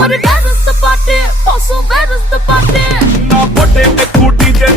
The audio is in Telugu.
మరి where is the party? Also where is the party? నా బర్త్డే ఎక్కువ డీజే